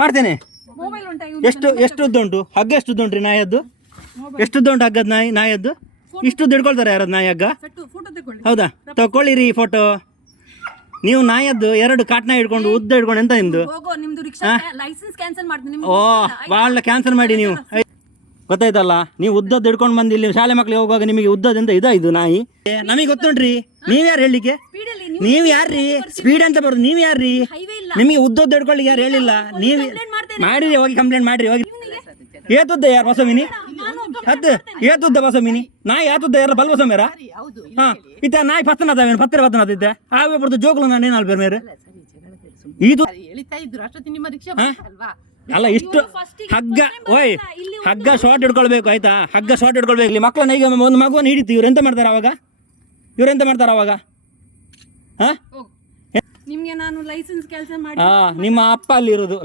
ಮಾಡ್ತೇನೆ. ಎಷ್ಟು ಉದ್ದ ಉಂಟು ಹಗ್ಗ? ಎಷ್ಟು ಉದ್ದ ಉಂಟ್ರಿ ನಾಯದ್ದು? ಎಷ್ಟು ಉದ್ದ ಉಂಟು ಹಗ್ಗದ ನಾಯದ್ದು? ಇಷ್ಟು ಉದ್ದ ಹಿಡ್ಕೊಳ್ತಾರೆ ಯಾರದ್ದು ನಾಯಿ ಹಗ್ಗ? ಹೌದಾ, ತಗೊಳ್ಳಿರಿ ಫೋಟೋ. ನೀವು ನಾಯದ್ದು 2 ಕಾಟ್ನ ಹಿಡ್ಕೊಂಡು ಉದ್ದ ಹಿಡ್ಕೊಂಡು ಎಂತ ನಿಮ್ದು? ಓ ಭಾಳ ಕ್ಯಾನ್ಸಲ್ ಮಾಡಿ ನೀವು. ಗೊತ್ತಾಯ್ತಲ್ಲ, ನೀವು ಉದ್ದದ್ದು ಹಿಡ್ಕೊಂಡು ಬಂದು ಇಲ್ಲಿ ಶಾಲೆ ಮಕ್ಳಿಗೆ ಹೋಗುವಾಗ ನಿಮಗೆ ಉದ್ದದಿಂದ ಇದು ನಾಯಿ. ನಮಗೆ ಗೊತ್ತುಂಟ್ರಿ, ನೀವ್ ಯಾರು ಹೇಳಲಿಕ್ಕೆ? ನೀವ್ ಯಾರ್ರಿ ಸ್ಪೀಡ್ ಅಂತ ಬರೋದು? ನೀವ್ ಯಾರ್ರಿ? ನಿಮಗೆ ಉದ್ದದ್ದು ಹಿಡ್ಕೊಳ್ಳಿಕ್ಕೆ ಯಾರು ಹೇಳಿಲ್ಲ. ನೀವು ಮಾಡಿರಿ, ಹೋಗಿ ಕಂಪ್ಲೇಂಟ್ ಮಾಡ್ರಿ ಹೋಗಿ. ಏತುದ್ದ ಯಾರು ಬಸಮಿನಿ? ಹತ್ತು ಏತುದ್ದ ಬಸಮಿನಿ ನಾಯಿ ಆತುದ್ದ ಯಾರು ಬಲ್ ಬಸಮೇರ? ಹಾ ಇತ್ತ ನಾಯಿ ಪತ್ತನದೇನು ಪತ್ತರ ಪತ್ತನದಿದ್ದೆ ಆವೇ ಬರ್ದು ಜೋಗುಲು ನಾನು ಏನಾಲ್ ಬೇರೆ ಮೇರೆ ಇದು ಅಲ್ಲ. ಇಷ್ಟು ಹಗ್ಗ ಓಯ್ ಹಗ್ಗ ಶಾರ್ಟ್ ಹಿಡ್ಕೊಳ್ಬೇಕು ಆಯ್ತಾ? ಹಗ್ಗ ಶಾರ್ಟ್ ಹಿಡ್ಕೊಳ್ಬೇಕು. ಇಲ್ಲಿ ಮಕ್ಕಳನ್ನ ಈಗ ಒಂದು ಮಗುವನ್ನು ಹಿಡಿತು, ಇವ್ರು ಎಂತ ಮಾಡ್ತಾರ ಅವಾಗ? ಹಾ ನಿಮ್ಗೆ ನಾನು ಲೈಸೆನ್ಸ್ ಕೆಲಸ ಮಾಡಿ ನಿಮ್ಮ ಅಪ್ಪ ಅಲ್ಲಿ ಇರೋದು